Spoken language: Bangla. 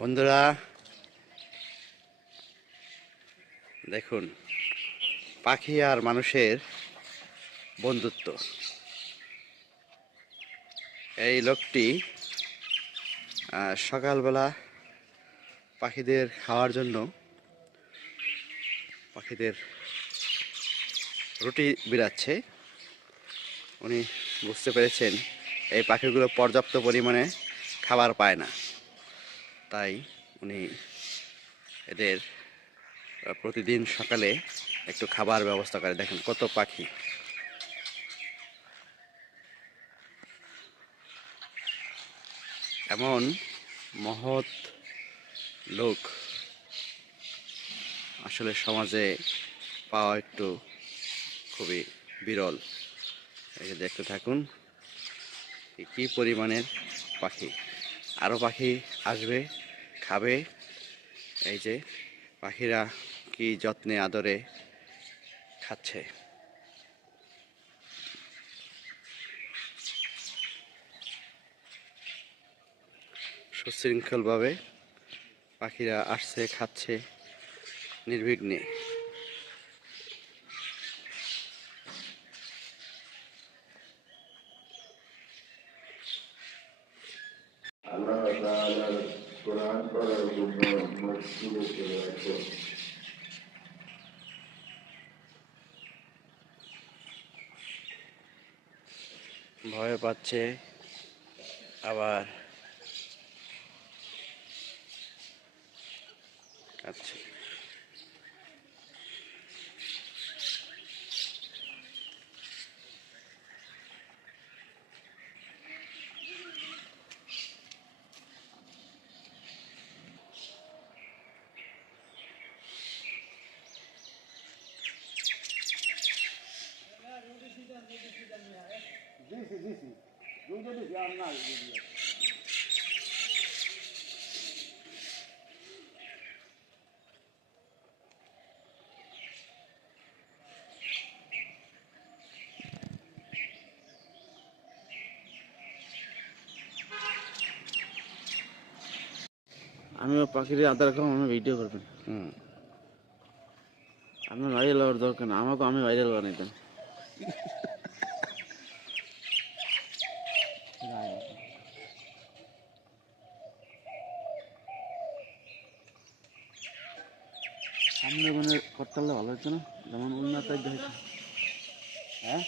বন্ধুরা দেখুন, পাখি আর মানুষের বন্ধুত্ব। এই লোকটি সকালবেলা পাখিদের খাওয়ার জন্য পাখিদের রুটি বিলাচ্ছে। উনি বুঝতে পেরেছেন এই পাখিগুলো পর্যাপ্ত পরিমাণে খাবার পায় না, তাই উনি এদের প্রতিদিন সকালে একটু খাবার ব্যবস্থা করে। দেখেন কত পাখি। এমন মহৎ লোক আসলে সমাজে পাওয়া একটু খুবই বিরল। এই যে দেখতে থাকুন কি পরিমাণের পাখি। আরও পাখি আসবে, খাবে। এই যে পাখিরা কি যত্নে আদরে খাচ্ছে। সুশৃঙ্খলভাবে পাখিরা আসছে, খাচ্ছে নির্বিঘ্নে। আল্লাহ তাআলার কোরআন পড়ার জন্য মসজিদে চলে আসো। ভয় পাচ্ছে, আবার খাচ্ছে। আমিও পাখির আধার কার্ড আমি ভিডিও করবেন। আপনার ভাইরাল হওয়ার দরকার না, আমাকে আমি ভাইরাল বানাইতাম। সামনে মানে করতে ভালো হচ্ছে না, যেমন উন্নত হ্যাঁ।